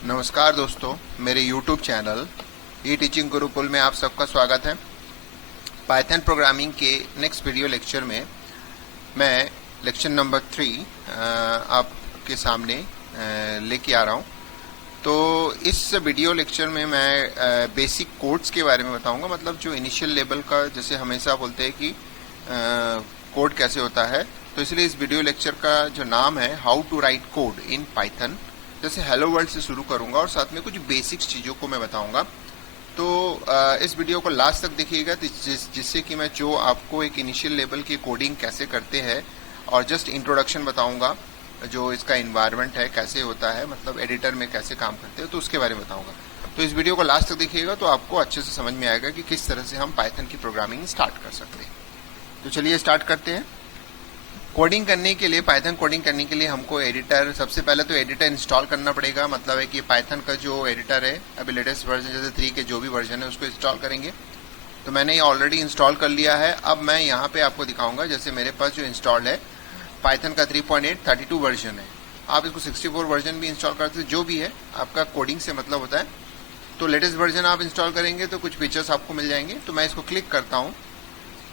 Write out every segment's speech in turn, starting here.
नमस्कार दोस्तों, मेरे YouTube चैनल ई टीचिंग गुरुकुल में आप सबका स्वागत है। पाइथन प्रोग्रामिंग के नेक्स्ट वीडियो लेक्चर में मैं लेक्चर नंबर 3 आपके सामने लेके आ रहा हूँ। तो इस वीडियो लेक्चर में मैं बेसिक कोड्स के बारे में बताऊंगा, मतलब जो इनिशियल लेवल का, जैसे हमेशा बोलते हैं कि कोड कैसे होता है। तो इसलिए इस वीडियो लेक्चर का जो नाम है how to write code in Python, जैसे हेलो वर्ल्ड से शुरू करूंगा और साथ में कुछ बेसिक्स चीज़ों को मैं बताऊंगा। तो इस वीडियो को लास्ट तक देखिएगा जिससे कि मैं जो आपको एक इनिशियल लेवल की कोडिंग कैसे करते हैं और जस्ट इंट्रोडक्शन बताऊंगा, जो इसका इन्वायरमेंट है कैसे होता है, मतलब एडिटर में कैसे काम करते हैं, तो उसके बारे में बताऊंगा। तो इस वीडियो को लास्ट तक देखिएगा तो आपको अच्छे से समझ में आएगा कि किस तरह से हम पाइथन की प्रोग्रामिंग स्टार्ट कर सकते हैं। तो चलिए स्टार्ट करते हैं। कोडिंग करने के लिए, पाइथन कोडिंग करने के लिए हमको एडिटर, सबसे पहले तो एडिटर इंस्टॉल करना पड़ेगा। मतलब है कि पाइथन का जो एडिटर है, अभी लेटेस्ट वर्जन जैसे 3 के जो भी वर्जन है उसको इंस्टॉल करेंगे। तो मैंने ये ऑलरेडी इंस्टॉल कर लिया है। अब मैं यहाँ पे आपको दिखाऊंगा, जैसे मेरे पास जो इंस्टॉल्ड है पाइथन का 3.8 32 वर्जन है। आप इसको 64 वर्जन भी इंस्टॉल करते, जो भी है आपका कोडिंग से मतलब होता है। तो लेटेस्ट वर्जन आप इंस्टॉल करेंगे तो कुछ फीचर्स आपको मिल जाएंगे। तो मैं इसको क्लिक करता हूँ,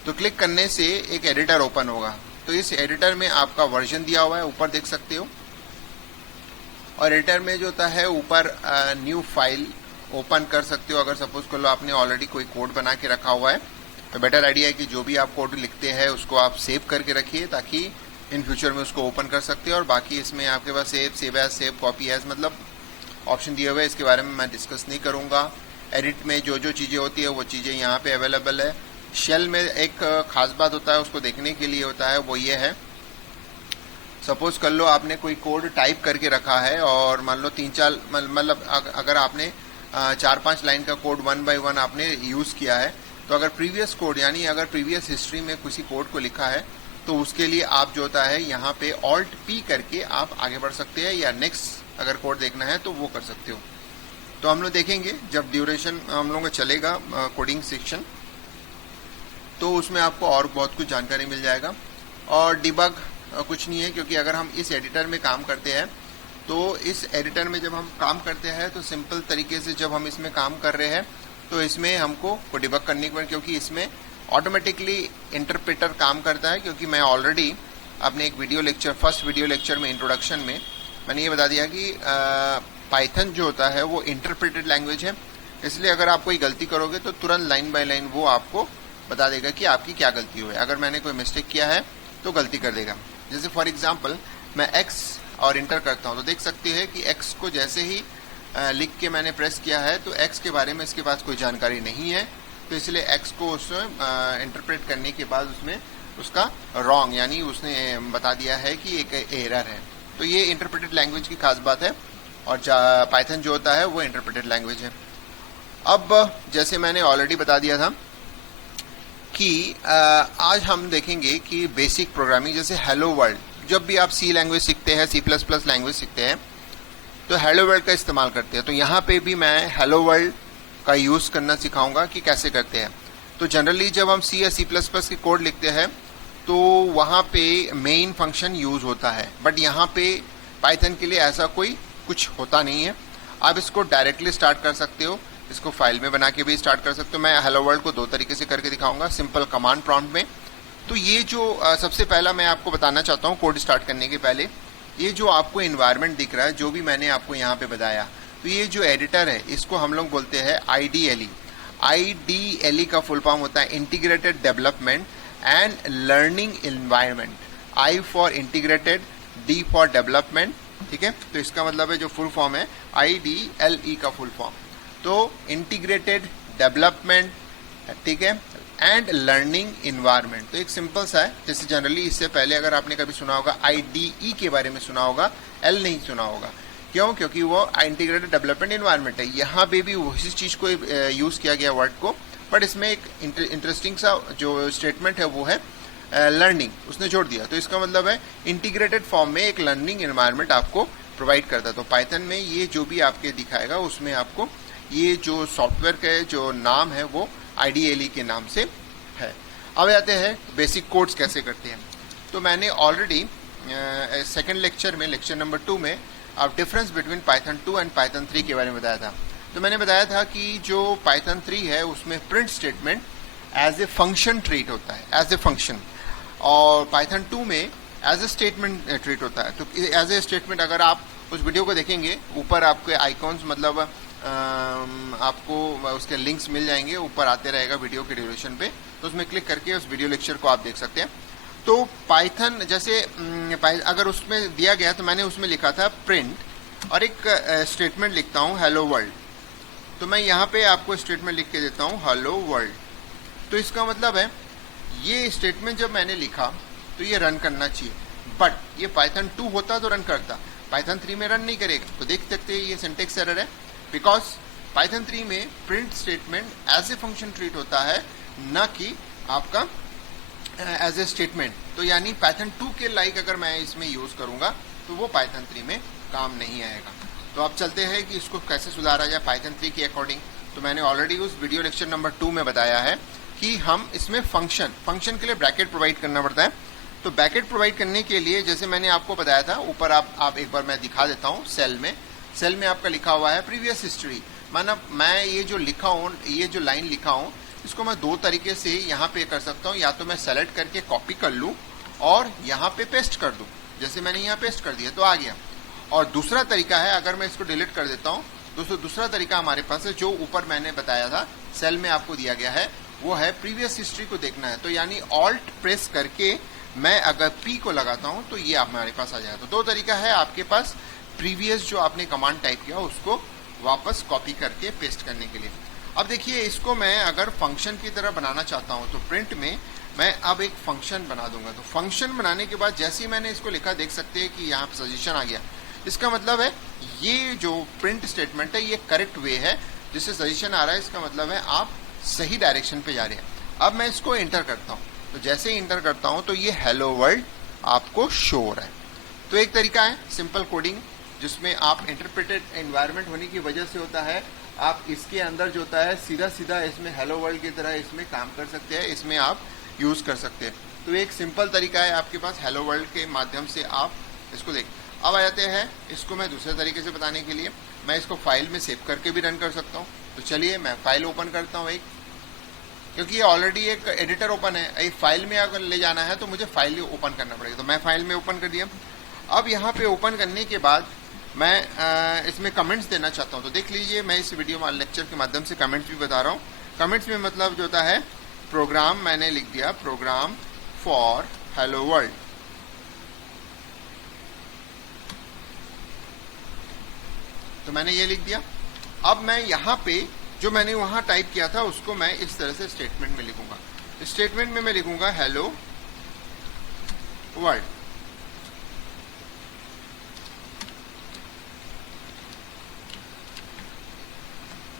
तो क्लिक करने से एक एडिटर ओपन होगा। तो इस एडिटर में आपका वर्जन दिया हुआ है, ऊपर देख सकते हो। और एडिटर में जो होता है ऊपर न्यू फाइल ओपन कर सकते हो। अगर सपोज कर लो आपने ऑलरेडी कोई कोड बना के रखा हुआ है तो बेटर आइडिया है कि जो भी आप कोड लिखते हैं उसको आप सेव करके रखिए, ताकि इन फ्यूचर में उसको ओपन कर सकते हो। और बाकी इसमें आपके पास save as, save copy as, मतलब ऑप्शन दिए हुए हैं। इसके बारे में मैं डिस्कस नहीं करूंगा। एडिट में जो जो चीज़ें होती है वो चीज़ें यहाँ पे अवेलेबल है। शेल में एक खास बात होता है, उसको देखने के लिए होता है, वो ये है, सपोज कर लो आपने कोई कोड टाइप करके रखा है और मान लो 3-4, मतलब अगर आपने 4-5 लाइन का कोड 1 बाय 1 आपने यूज किया है, तो अगर प्रीवियस कोड, यानी अगर प्रीवियस हिस्ट्री में किसी कोड को लिखा है तो उसके लिए आप जो होता है यहाँ पे ऑल्ट पी करके आप आगे बढ़ सकते हैं, या नेक्स्ट अगर कोड देखना है तो वो कर सकते हो। तो हम लोग देखेंगे जब ड्यूरेशन हम लोगों का चलेगा कोडिंग सेक्शन, तो उसमें आपको और बहुत कुछ जानकारी मिल जाएगा। और डिबग कुछ नहीं है, क्योंकि अगर हम इस एडिटर में काम करते हैं तो इस एडिटर में जब हम काम करते हैं तो सिंपल तरीके से जब हम इसमें काम कर रहे हैं तो इसमें हमको डिबग करने के, क्योंकि इसमें ऑटोमेटिकली इंटरप्रेटर काम करता है। क्योंकि मैं ऑलरेडी अपने एक video lecture, first video lecture में, इंट्रोडक्शन में मैंने ये बता दिया कि पाइथन जो होता है वो इंटरप्रेटेड लैंग्वेज है। इसलिए अगर आप कोई गलती करोगे तो तुरंत लाइन बाय लाइन वो आपको बता देगा कि आपकी क्या गलती हुई है। अगर मैंने कोई मिस्टेक किया है तो गलती कर देगा। जैसे फॉर एग्जांपल मैं x और इंटर करता हूं, तो देख सकते हैं कि x को जैसे ही लिख के मैंने प्रेस किया है तो x के बारे में इसके पास कोई जानकारी नहीं है। तो इसलिए x को उसमें इंटरप्रेट करने के बाद उसमें उसका रॉन्ग, यानी उसने बता दिया है कि एक एरर है। तो ये इंटरप्रेटेड लैंग्वेज की खास बात है, और पाइथन जो होता है वो इंटरप्रेटेड लैंग्वेज है। अब जैसे मैंने ऑलरेडी बता दिया था कि आज हम देखेंगे कि बेसिक प्रोग्रामिंग, जैसे हेलो वर्ल्ड, जब भी आप सी लैंग्वेज सीखते हैं, C++ लैंग्वेज सीखते हैं, तो हेलो वर्ल्ड का इस्तेमाल करते हैं। तो यहाँ पे भी मैं हेलो वर्ल्ड का यूज़ करना सिखाऊंगा कि कैसे करते हैं। तो जनरली जब हम C या C++ के कोड लिखते हैं तो वहाँ पे मेन फंक्शन यूज़ होता है, बट यहाँ पे पाइथन के लिए ऐसा कोई कुछ होता नहीं है। आप इसको डायरेक्टली स्टार्ट कर सकते हो, इसको फाइल में बना के भी स्टार्ट कर सकते हो। मैं हेलो वर्ल्ड को 2 तरीके से करके दिखाऊंगा, सिंपल कमांड प्रॉम्प्ट में। तो ये जो सबसे पहला मैं आपको बताना चाहता हूँ कोड स्टार्ट करने के पहले, ये जो आपको इन्वायरमेंट दिख रहा है, जो भी मैंने आपको यहाँ पे बताया, तो ये जो एडिटर है इसको हम लोग बोलते हैं IDLE। IDLE का फुल फॉर्म होता है integrated development and learning environment. I for integrated, D for development, ठीक है। तो इसका मतलब है जो फुल फॉर्म है IDLE का फुल फॉर्म, तो इंटीग्रेटेड डेवलपमेंट, ठीक है, एंड लर्निंग इन्वायरमेंट। तो एक सिंपल सा है, जैसे जनरली इससे पहले अगर आपने कभी सुना होगा IDE के बारे में सुना होगा, L नहीं सुना होगा। क्यों? क्योंकि वो इंटीग्रेटेड डेवलपमेंट इन्वायरमेंट है। यहाँ पे भी उसी चीज को यूज किया गया वर्ड को, बट इसमें एक इंटरेस्टिंग सा जो स्टेटमेंट है वो है लर्निंग, उसने जोड़ दिया। तो इसका मतलब है इंटीग्रेटेड फॉर्म में एक लर्निंग इन्वायरमेंट आपको प्रोवाइड करता है। तो पाइथन में ये जो भी आपके दिखाएगा उसमें आपको ये जो सॉफ्टवेयर का जो नाम है वो IDLE के नाम से है। अब आते हैं बेसिक कोड्स कैसे करते हैं। तो मैंने ऑलरेडी सेकंड लेक्चर में, लेक्चर नंबर 2 में अब difference between Python 2 and Python 3 के बारे में बताया था। तो मैंने बताया था कि जो पाइथन 3 है उसमें print statement as a function treat होता है, एज ए फंक्शन, और पाइथन 2 में एज ए स्टेटमेंट ट्रीट होता है। तो एज ए स्टेटमेंट अगर आप उस वीडियो को देखेंगे, ऊपर आपके आइकॉन्स मतलब आपको उसके लिंक्स मिल जाएंगे, ऊपर आते रहेगा वीडियो के ड्यूरेशन पे, तो उसमें क्लिक करके उस वीडियो लेक्चर को आप देख सकते हैं। तो पाइथन जैसे अगर उसमें दिया गया तो मैंने उसमें लिखा था प्रिंट और एक स्टेटमेंट लिखता हूँ हेलो वर्ल्ड। तो मैं यहाँ पे आपको स्टेटमेंट लिख के देता हूँ हेलो वर्ल्ड। तो इसका मतलब है ये स्टेटमेंट जब मैंने लिखा तो ये रन करना चाहिए, बट ये पाइथन 2 होता तो रन करता, पाइथन 3 में रन नहीं करेगा। तो देख सकते हैं ये सिंटेक्स एरर है, बिकॉज पाइथन 3 में print statement as a function treat होता है, न कि आपका एज ए स्टेटमेंट। तो यानी पाइथन 2 के लाइक अगर मैं इसमें यूज करूंगा तो वो पाइथन 3 में काम नहीं आएगा। तो अब चलते हैं कि इसको कैसे सुधारा जाए पाइथन 3 के अकॉर्डिंग। तो मैंने ऑलरेडी उस वीडियो लेक्चर नंबर 2 में बताया है कि हम इसमें फंक्शन के लिए ब्रैकेट प्रोवाइड करना पड़ता है। तो ब्रैकेट प्रोवाइड करने के लिए जैसे मैंने आपको बताया था, ऊपर आप एक बार मैं दिखा देता हूँ, सेल में आपका लिखा हुआ है प्रीवियस हिस्ट्री। मतलब मैं ये जो लिखा हूँ, ये जो लाइन लिखा हूँ, इसको मैं दो तरीके से यहाँ पे कर सकता हूँ। या तो मैं सेलेक्ट करके कॉपी कर लूँ और यहाँ पे पेस्ट कर दूँ, जैसे मैंने यहाँ पेस्ट कर दिया तो आ गया। और दूसरा तरीका है, अगर मैं इसको डिलीट कर देता हूँ, दोस्तों दूसरा तरीका हमारे पास है, जो ऊपर मैंने बताया था सेल में आपको दिया गया है, वो है प्रीवियस हिस्ट्री को देखना है। तो यानी ऑल्ट प्रेस करके मैं अगर पी को लगाता हूं तो ये हमारे पास आ जाएगा। तो दो तरीका है आपके पास प्रीवियस जो आपने कमांड टाइप किया उसको वापस कॉपी करके पेस्ट करने के लिए। अब देखिए इसको मैं अगर फंक्शन की तरह बनाना चाहता हूं तो प्रिंट में मैं अब एक फंक्शन बना दूंगा। तो फंक्शन बनाने के बाद जैसे ही मैंने इसको लिखा, देख सकते हैं कि यहाँ पे सजेशन आ गया। इसका मतलब है ये जो प्रिंट स्टेटमेंट है ये करेक्ट वे है, जिससे सजेशन आ रहा है, इसका मतलब है आप सही डायरेक्शन पे जा रहे हैं। अब मैं इसको एंटर करता हूं, तो जैसे ही एंटर करता हूं तो ये हेलो वर्ल्ड आपको शो हो रहा है। तो एक तरीका है सिंपल कोडिंग, जिसमें आप इंटरप्रेटेड एनवायरनमेंट होने की वजह से होता है, आप इसके अंदर जो होता है सीधा सीधा इसमें हेलो वर्ल्ड की तरह इसमें काम कर सकते हैं, इसमें आप यूज कर सकते हैं। तो एक सिंपल तरीका है आपके पास, हेलो वर्ल्ड के माध्यम से आप इसको देख। अब आ जाते हैं इसको मैं दूसरे तरीके से बताने के लिए, मैं इसको फाइल में सेव करके भी रन कर सकता हूँ। तो चलिए मैं फाइल ओपन करता हूँ एक, क्योंकि ये ऑलरेडी एक एडिटर ओपन है, एक फाइल में अगर ले जाना है तो मुझे फाइल ओपन करना पड़ेगा। तो मैं फाइल में ओपन कर दिया। अब यहाँ पे ओपन करने के बाद मैं इसमें कमेंट्स देना चाहता हूँ। तो देख लीजिए मैं इस वीडियो लेक्चर के माध्यम से कमेंट्स भी बता रहा हूँ। कमेंट्स में मतलब जो होता है प्रोग्राम, मैंने लिख दिया प्रोग्राम फॉर हेलो वर्ल्ड। तो मैंने ये लिख दिया। अब मैं यहाँ पे जो मैंने वहां टाइप किया था उसको मैं इस तरह से स्टेटमेंट में लिखूंगा। स्टेटमेंट में मैं लिखूंगा हेलो वर्ल्ड।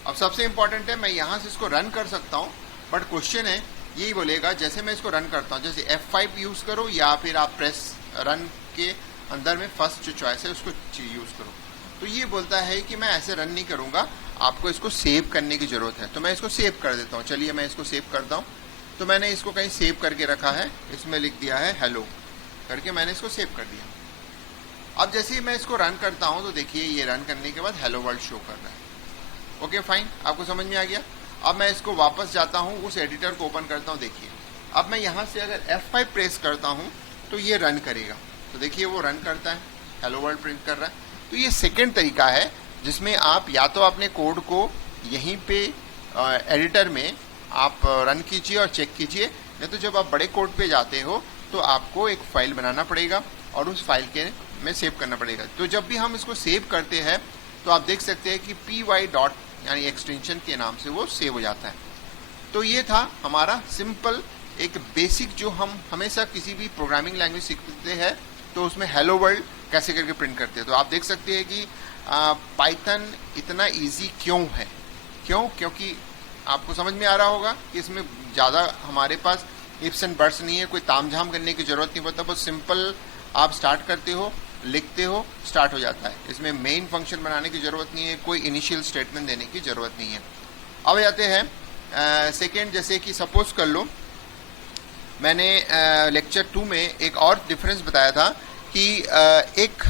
अब सबसे इंपॉर्टेंट है, मैं यहां से इसको रन कर सकता हूं, बट क्वेश्चन है यही बोलेगा, जैसे मैं इसको रन करता हूं, जैसे F5 यूज करो या फिर आप प्रेस रन के अंदर में फर्स्ट जो चॉइस है उसको यूज करो। तो ये बोलता है कि मैं ऐसे रन नहीं करूंगा, आपको इसको सेव करने की जरूरत है। तो मैं इसको सेव कर देता हूँ। चलिए मैं इसको सेव करता हूँ। तो मैंने इसको कहीं सेव करके रखा है, इसमें लिख दिया है हेलो करके, मैंने इसको सेव कर दिया। अब जैसे ही मैं इसको रन करता हूँ तो देखिए ये रन करने के बाद हेलो वर्ल्ड शो कर रहा है। ओके फाइन, आपको समझ में आ गया। अब मैं इसको वापस जाता हूँ, उस एडिटर को ओपन करता हूँ। देखिए अब मैं यहाँ से अगर F5 प्रेस करता हूँ तो ये रन करेगा। तो देखिए वो रन करता है, हेलो वर्ल्ड प्रिंट कर रहा है। तो ये सेकेंड तरीका है जिसमें आप या तो अपने कोड को यहीं पे एडिटर में आप रन कीजिए और चेक कीजिए, या तो जब आप बड़े कोड पे जाते हो तो आपको एक फाइल बनाना पड़ेगा और उस फाइल के में सेव करना पड़ेगा। तो जब भी हम इसको सेव करते हैं तो आप देख सकते हैं कि py डॉट यानी एक्सटेंशन के नाम से वो सेव हो जाता है। तो ये था हमारा सिंपल एक बेसिक, जो हम हमेशा किसी भी प्रोग्रामिंग लैंग्वेज सीखते हैं तो उसमें हेलो वर्ल्ड कैसे करके प्रिंट करते हैं। तो आप देख सकते हैं कि पाइथन इतना इजी क्यों है, क्योंकि आपको समझ में आ रहा होगा कि इसमें ज़्यादा हमारे पास इफ्स एंड बट्स नहीं है, कोई तामझाम करने की जरूरत नहीं पड़ता, बहुत सिंपल आप स्टार्ट करते हो, लिखते हो, स्टार्ट हो जाता है। इसमें मेन फंक्शन बनाने की जरूरत नहीं है, कोई इनिशियल स्टेटमेंट देने की जरूरत नहीं है। अब जाते हैं सेकेंड, जैसे कि सपोज कर लो मैंने लेक्चर 2 में एक और डिफरेंस बताया था कि एक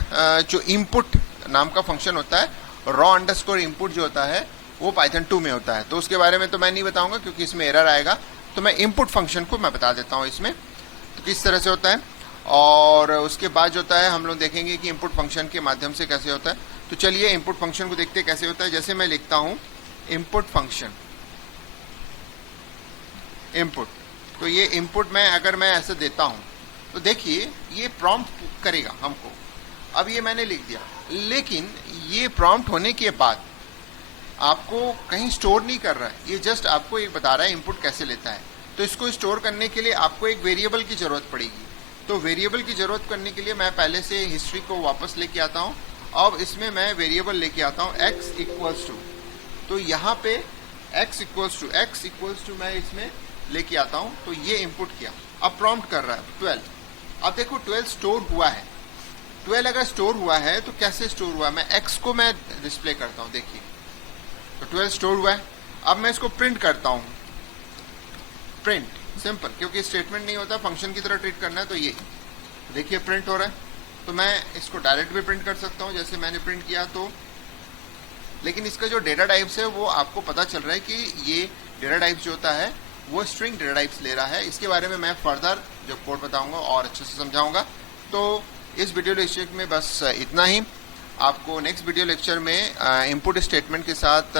जो इनपुट नाम का फंक्शन होता है, रॉ अंडरस्कोर इनपुट जो होता है वो पाइथन 2 में होता है। तो उसके बारे में तो मैं नहीं बताऊंगा क्योंकि इसमें एरर आएगा, तो मैं इनपुट फंक्शन को मैं बता देता हूँ इसमें तो किस तरह से होता है। और उसके बाद जो होता है हम लोग देखेंगे कि इनपुट फंक्शन के माध्यम से कैसे होता है। तो चलिए इनपुट फंक्शन को देखते हैं कैसे होता है। जैसे मैं लिखता हूँ इनपुट फंक्शन इनपुट, तो ये इनपुट में अगर मैं ऐसे देता हूँ तो देखिए ये प्रॉम्प्ट करेगा हमको। अब ये मैंने लिख दिया, लेकिन ये प्रॉम्प्ट होने के बाद आपको कहीं स्टोर नहीं कर रहा है, ये जस्ट आपको एक बता रहा है इनपुट कैसे लेता है। तो इसको स्टोर करने के लिए आपको एक वेरिएबल की जरूरत पड़ेगी। तो वेरिएबल की जरूरत करने के लिए मैं पहले से हिस्ट्री को वापस लेके आता हूँ। अब इसमें मैं वेरिएबल लेके आता हूँ x इक्वल्स टू, तो यहाँ पे x इक्वल्स टू मैं इसमें लेके आता हूँ। तो ये इनपुट किया, अब प्रॉम्प्ट कर रहा है 12। अब देखो 12 स्टोर हुआ है। 12 अगर स्टोर हुआ है तो कैसे स्टोर हुआ है, मैं x को मैं डिस्प्ले करता हूँ। देखिए तो 12 स्टोर हुआ है। अब मैं इसको प्रिंट करता हूँ, प्रिंट सिंपल, क्योंकि स्टेटमेंट नहीं होता, फंक्शन की तरह ट्रीट करना है। तो ये देखिए प्रिंट हो रहा है। तो मैं इसको डायरेक्ट भी प्रिंट कर सकता हूँ जैसे मैंने प्रिंट किया। तो लेकिन इसका जो डेटा टाइप्स है वो आपको पता चल रहा है कि ये डेटा टाइप्स जो होता है वो स्ट्रिंग डेटा टाइप्स ले रहा है। इसके बारे में मैं फर्दर जो कोड बताऊंगा और अच्छे से समझाऊंगा। तो इस वीडियो लेक्चर में बस इतना ही। आपको नेक्स्ट वीडियो लेक्चर में इनपुट स्टेटमेंट के साथ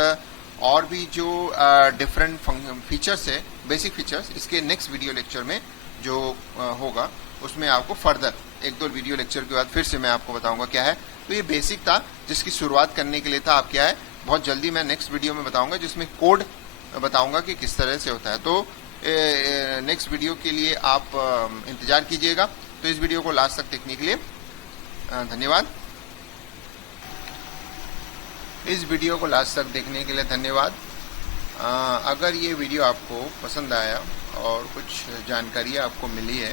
और भी जो डिफरेंट फीचर्स है, बेसिक फीचर्स, इसके नेक्स्ट वीडियो लेक्चर में जो होगा उसमें आपको फर्दर 1-2 वीडियो लेक्चर के बाद फिर से मैं आपको बताऊंगा क्या है। तो ये बेसिक था जिसकी शुरुआत करने के लिए था। आप क्या है बहुत जल्दी मैं नेक्स्ट वीडियो में बताऊंगा जिसमें कोड बताऊंगा कि किस तरह से होता है। तो नेक्स्ट वीडियो के लिए आप इंतजार कीजिएगा। तो इस वीडियो को लास्ट तक देखने के लिए धन्यवाद। इस वीडियो को लास्ट तक देखने के लिए धन्यवाद। अगर ये वीडियो आपको पसंद आया और कुछ जानकारी आपको मिली है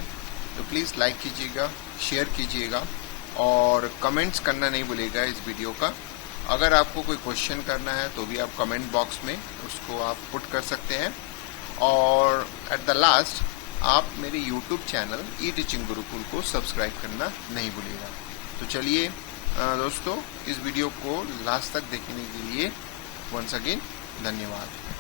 तो प्लीज़ लाइक कीजिएगा, शेयर कीजिएगा और कमेंट्स करना नहीं भूलिएगा इस वीडियो का। अगर आपको कोई क्वेश्चन करना है तो भी आप कमेंट बॉक्स में उसको आप पुट कर सकते हैं। और एट द लास्ट आप मेरे YouTube चैनल ई टीचिंग गुरुकुल को सब्सक्राइब करना नहीं भूलिएगा। तो चलिए दोस्तों, इस वीडियो को लास्ट तक देखने के लिए वंस अगेन धन्यवाद।